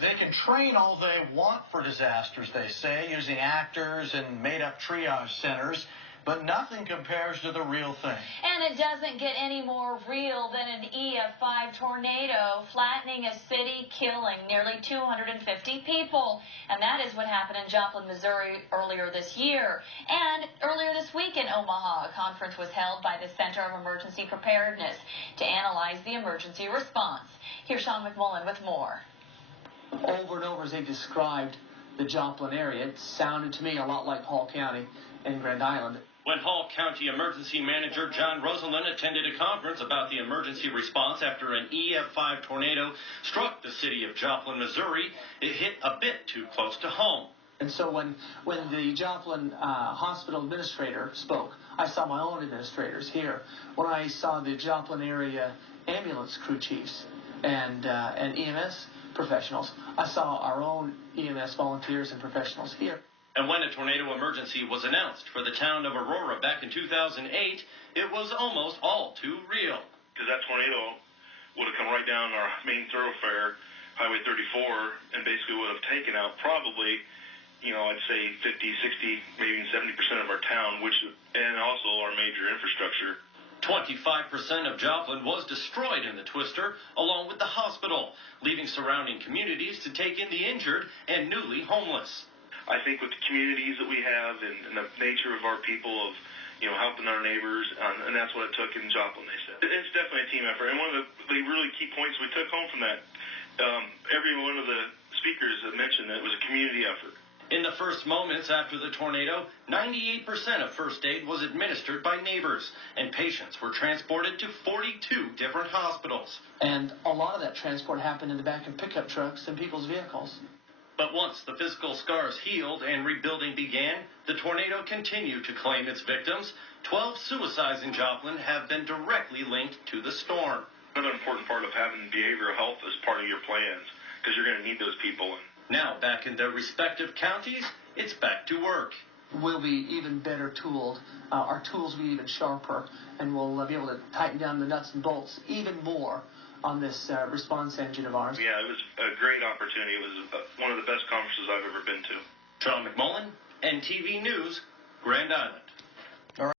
They can train all they want for disasters, they say, using actors and made-up triage centers, but nothing compares to the real thing. And it doesn't get any more real than an EF5 tornado flattening a city, killing nearly 250 people. And that is what happened in Joplin, Missouri earlier this year. And earlier this week in Omaha, a conference was held by the Center of Emergency Preparedness to analyze the emergency response. Here's Sean McMullen with more. Over and over as they described the Joplin area, it sounded to me a lot like Hall County and Grand Island. When Hall County Emergency Manager John Rosalind attended a conference about the emergency response after an EF5 tornado struck the city of Joplin, Missouri, it hit a bit too close to home. And so when the Joplin hospital administrator spoke, I saw my own administrators here. When I saw the Joplin area ambulance crew chiefs and EMS professionals, I saw our own EMS volunteers and professionals here. And when a tornado emergency was announced for the town of Aurora back in 2008, it was almost all too real. Because that tornado would have come right down our main thoroughfare, Highway 34, and basically would have taken out probably, I'd say 50, 60, maybe even 70% of our town, and also our major infrastructure. 25% of Joplin was destroyed in the twister, along with the hospital, leaving surrounding communities to take in the injured and newly homeless. I think with the communities that we have and the nature of our people of, helping our neighbors, and that's what it took in Joplin, they said. It's definitely a team effort. And one of the really key points we took home from that, every one of the speakers have mentioned that it was a community effort. In the first moments after the tornado, 98% of first aid was administered by neighbors, and patients were transported to 42 different hospitals. And a lot of that transport happened in the back of pickup trucks and people's vehicles. But once the physical scars healed and rebuilding began, the tornado continued to claim its victims. 12 suicides in Joplin have been directly linked to the storm. Another important part of having behavioral health as part of your plans, because you're going to need those people. Now back in their respective counties, it's back to work. We'll be even better tooled. Our tools will be even sharper, and we'll be able to tighten down the nuts and bolts even more on this response engine of ours. Yeah, it was a great opportunity. It was one of the best conferences I've ever been to. Sean McMullen, NTV News, Grand Island.